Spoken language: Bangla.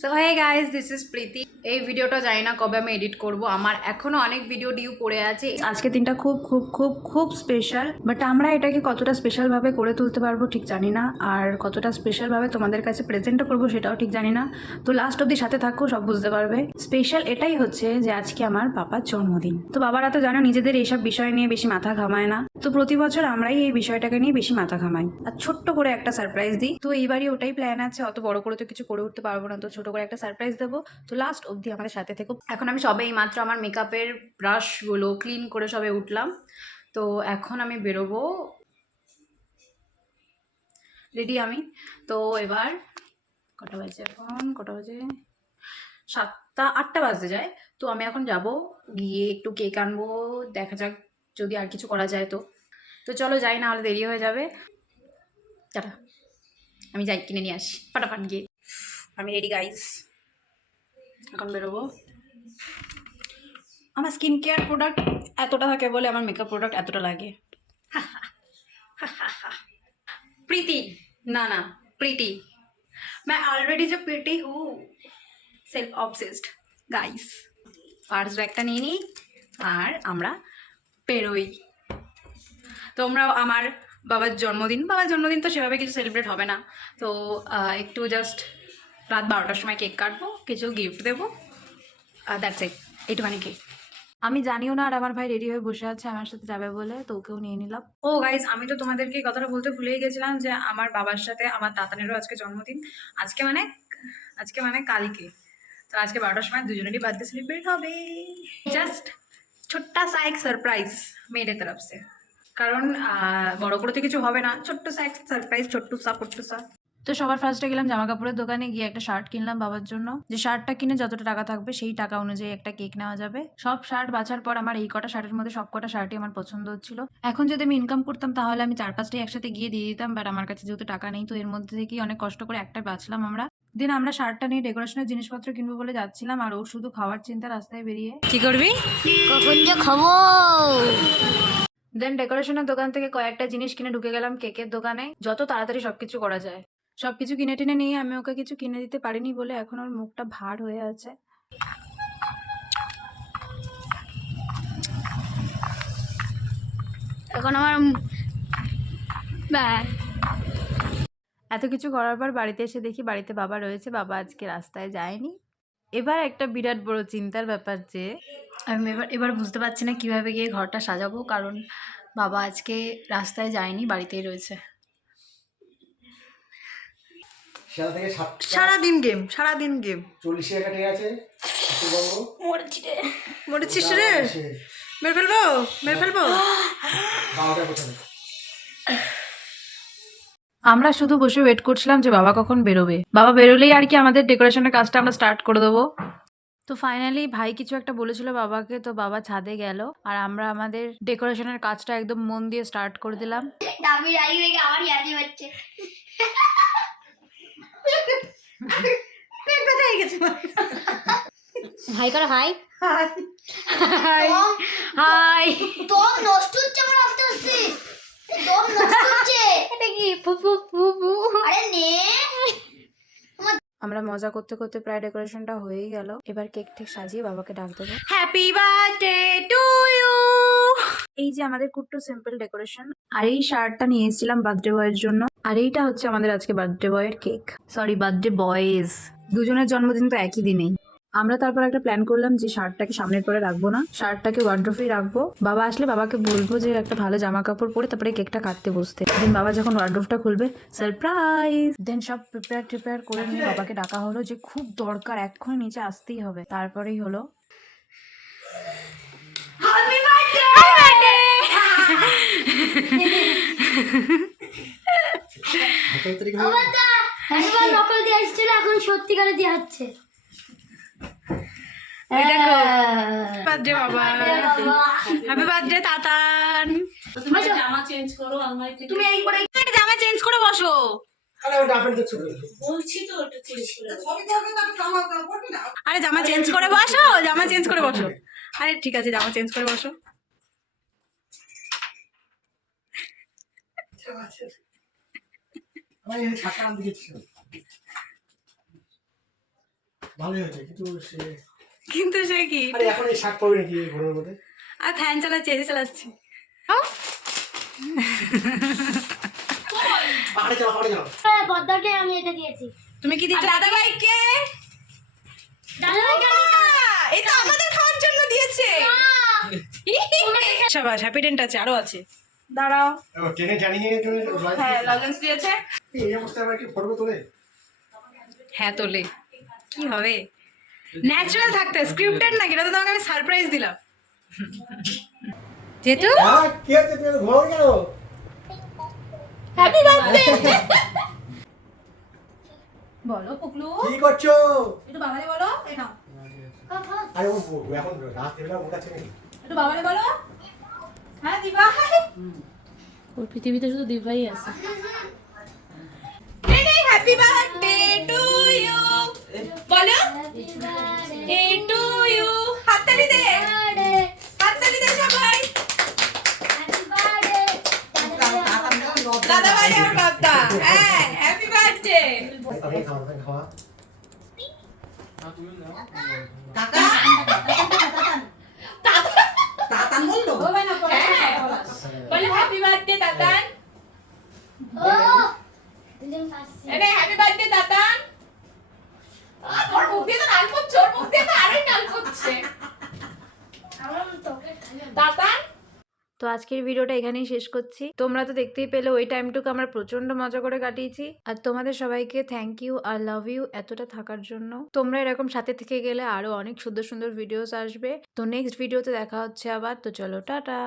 So hey guys, this is Preeti. এই ভিডিওটা জানি না কবে আমি এডিট করব, আমার এখনো অনেক ভিডিও ডিউ পড়ে আছে। আজকে দিনটা খুব খুব খুব খুব স্পেশাল, বাট আমরা এটাকে কতটা স্পেশাল ভাবে করে তুলতে পারবো ঠিক জানি না, আর কতটা স্পেশাল ভাবে তোমাদের কাছে প্রেজেন্টও করবো সেটাও ঠিক জানি না। তো লাস্ট অব্দি সাথে থাকো, সব বুঝতে পারবে। স্পেশাল এটাই হচ্ছে যে আজকে আমার বাবার জন্মদিন। তো বাবারা তো জানো নিজেদের এইসব বিষয় নিয়ে বেশি মাথা ঘামায় না, তো প্রতি বছর আমরাই এই বিষয়টাকে নিয়ে বেশি মাথা ঘামাই আর ছোট্ট করে একটা সারপ্রাইজ দিই। তো এইবারই ওটাই প্ল্যান আছে, অত বড় করে তো কিছু করে উঠতে পারবো না, তো ছোট করে একটা সারপ্রাইজ দেবো। তো লাস্ট অবধি আমাদের সাথে থেকো। এখন আমি সবে মাত্র আমার মেকআপের ব্রাশগুলো ক্লিন করে সবে উঠলাম, তো এখন আমি বেরোবো, রেডি আমি। তো এবার কটা বাজে, এখন কটা বাজে, 7টা 8টা বাজতে যায়। তো আমি এখন যাব, গিয়ে একটু কেক আনবো, দেখা যাক যদি আর কিছু করা যায়। তো তো চলো যাই, না হলে দেরি হয়ে যাবে। টাটা, আমি যাই কিনে নিয়ে আসি ফাটাফাট গিয়ে। আমি রেডি গাইস, এখন বেরোবো। আমার স্কিন কেয়ার প্রোডাক্ট এতটা থাকে বলে আমার মেকআপ প্রোডাক্ট এতটা লাগে। प्रीति, ना ना प्रीति, मैं ऑलरेडी जो प्रीति हूँ, সেলফ অবসেসড গাইস। পার্স ব্যাগটা নিয়ে নিই আর আমরা বেরোই। তোমরা আমার বাবার জন্মদিন তো সেভাবে কিছু সেলিব্রেট হবে না, তো একটু জাস্ট রাত 12টার সময় কেক কাটবো, কিছু গিফট দেবো, দ্যাটস ইট, এইটুখানি কেক। আমি জানিও না, আর আমার ভাই রেডি হয়ে বসে আছে আমার সাথে যাবে বলে, তো ওকেও নিয়ে নিলাম। ও গাইস, আমি তো তোমাদেরকে এই কথাটা বলতে ভুলেই গেছিলাম যে আমার বাবার সাথে আমার তাতানেরও আজকে জন্মদিন। আজকে মানে কালকে। তো আজকে 12টার সময় দুজনেরই বার্থডে সেলিব্রেট হবে। জাস্ট ছোট্টা সা এক সারপ্রাইজ মেরে তরফ সে, কারণ বড় করে তো কিছু হবে না, ছোট্ট সা এক সারপ্রাইজ, ছোট্ট সা। তো সবার ফার্স্টে গেলাম জামা কাপড়ের দোকানে, গিয়ে একটা শার্ট কিনলাম বাবার জন্য। যে শার্টটা কিনে যতটা টাকা থাকবে সেই টাকা অনুযায়ী একটা কেক নেওয়া যাবে। সব শার্ট বাছার পর আমার এই কটা শার্টের মধ্যে সব কটা শার্টই আমার পছন্দ হচ্ছিল। এখন যদি আমি ইনকাম করতাম তাহলে আমি 4-5টাই একসাথে গিয়ে দিয়ে দিতাম, বাট আমার কাছে যেহেতু টাকা নেই, তো এর মধ্যে থেকেই অনেক কষ্ট করে একটা বাছলাম আমরা। দিন আমরা শার্টটা নিয়ে ডেকোরেশনের জিনিসপত্র কিনবো বলে যাচ্ছিলাম, আর ও শুধু খাওয়ার চিন্তা রাস্তায় বেরিয়ে। কি করবি? কখন যে খাবো? দেন ডেকোরেশনের দোকান থেকে কয়েকটা জিনিস কিনে ঢুকে গেলাম কেকের দোকানে, যত তাড়াতাড়ি সবকিছু করা যায়। সবকিছু কিনে টিনে নিয়ে আমি ওকে কিছু কিনে দিতে পারিনি বলে এখন ওর মুখটা ভার হয়ে আছে। এখন আমার এত কিছু করার পর বাড়িতে এসে দেখি বাড়িতে বাবা রয়েছে, বাবা আজকে রাস্তায় যায়নি। এবার একটা বিরাট বড় চিন্তার ব্যাপার যে আমি এবার বুঝতে পারছি না কিভাবে গিয়ে ঘরটা সাজাবো, কারণ বাবা আজকে রাস্তায় যায়নি, বাড়িতেই রয়েছে। সারাদিন গেম 40 টাকা ঠিক আছে। মরেছি রে, মরেছিস রে। মেরে ফেলবো আমরা শুধু বসে ওয়েট করছিলাম যে বাবা কখন বেরোবে। বাবা বেরোলেই আর কি আমাদের ডেকোরেশনের কাজটা আমরা স্টার্ট করে দেবো। তো ফাইনালি ভাই কিছু একটা বলেছিল বাবাকে, তো বাবা ছাদে গেল আর আমরা আমাদের ডেকোরেশনের কাজটা একদম মন দিয়ে স্টার্ট করে দিলাম। আমি রাই রেখে আমার ইয়াদি হচ্ছে। হাই করো, হাই হাই হাই। দম নষ্ট হচ্ছে আমার আস্তে আস্তে। দম নষ্ট হচ্ছে। এটা কি ফুফু ফুফু? আরে নে। আমরা মজা করতে করতে প্রায় ডেকোরেশনটা হয়েই গেল। এবার কেক ঠিক সাজিয়ে বাবাকে ডাক দেবো। Happy birthday to you. এই যে আমাদের কুট্টু সিম্পল ডেকোরেশন, আর এই শার্টটা নিয়ে এসেছিলাম বার্থডে বয়ের জন্য, আর এইটা হচ্ছে আমাদের আজকে বার্থডে বয়ের কেক, সরি বার্থডে বয়েজ। দুজনের জন্মদিন তো একই দিনেই। আমরা তারপর একটা প্ল্যান করলাম যে শার্টটাকে সামনের পরে রাখবো না, শার্টটাকে ওয়ার্ড্রোফেই রাখবো। বাবা আসলে বাবাকে বলবো যে একটা ভালো জামা কাপড় পরে তারপরে কেকটা কাটতে বসতে। দেন বাবা যখন ওয়ার্ড্রোফটা খুলবে, সারপ্রাইজ। দেন সব প্রিপেয়ার করে নিয়ে বাবাকে ডাকা হলো যে খুব দরকার, এক্ষুনি নিচে আসতেই হবে। তারপরেই হলো হ্যাপি বার্থডে। একবার নকল দিয়ে আসছিল, এখন সত্যিকারে দিয়ে হচ্ছে। দেখো বার্থডে বাবা, হ্যাপি বার্থডে তাতান। জামা চেঞ্জ করো, আমার তুমি এই করে জামা চেঞ্জ করে বসো। আরে ওটা আপনি তো ছোট বলছি তো ওটা চেঞ্জ করে আরে জামা চেঞ্জ করে বসো, জামা চেঞ্জ করে বসো। আরে ঠিক আছে, জামা চেঞ্জ করে বসো। আমি ছাতা আনতে গেছিলাম। ভালোই হয়েছে কিন্তু সে কিন্তু সে কি আরে এখন এই শাক পাবে নাকি এই গরমের মধ্যে আর ফ্যান চালাচ্ছি এসি চালাচ্ছি পাহাড়ে যাও বদ্দাকে আমি এটা দিয়েছি তুমি কি দিচ্ছ দাদা ভাইকে দাদাভাইকে এটা আমাদের খাওয়ার জন্য দিয়েছে শাবাশ হ্যাপি ডেন্ট আছে আরো আছে দাঁড়াও ট্রেনে জানি নিয়ে হ্যাঁ লজেন্স দিয়েছে এই অবস্থায় আবার কি ফটো তোলে হ্যাঁ তোলে কি হবে ন্যাচারাল থাকতে স্ক্রিপ্টেড নাকি এটা তো তোমাকে আমি সারপ্রাইজ দিলাম যেহেতু হ্যাঁ কি হচ্ছে তুমি ঘুমাও কেন হ্যাপি বার্থডে বলো পুকলু কি করছো একটু বাবারে বলো এই নাও আরে ও এখন রাত বেলা উঠাচ্ছে নাকি একটু বাবারে বলো হ্যাঁ দিবা ওর পৃথিবীতে শুধু দিভাই আছে হ্যাপি বার্থডে টু ইউ বলো এ টু ইউ হাততালি দে হাততালি দে সবাই দাদা ভাই আর বাপ্পা হ্যাঁ হ্যাপি বার্থডে আপনি খাওয়া বলো হ্যাপি বার্থডে দাদান ও দিদিন পাচ্ছি এনে হ্যাপি বার্থডে দাদান তোর মুখ দিয়ে তো নাল করছে ওর মুখ দিয়ে তো আরোই নাল করছে আমার তোকে দাদান তো আজকের ভিডিওটা এখানেই শেষ করছি তোমরা তো দেখতেই পেলে ওই টাইমটুকু আমরা প্রচন্ড মজা করে কাটিয়েছি আর তোমাদের সবাইকে থ্যাংক ইউ আর লাভ ইউ এতটা থাকার জন্য তোমরা এরকম সাথে থেকে গেলে আরো অনেক সুন্দর সুন্দর ভিডিওস আসবে তো নেক্সট ভিডিওতে দেখা হচ্ছে আবার তো চলো টাটা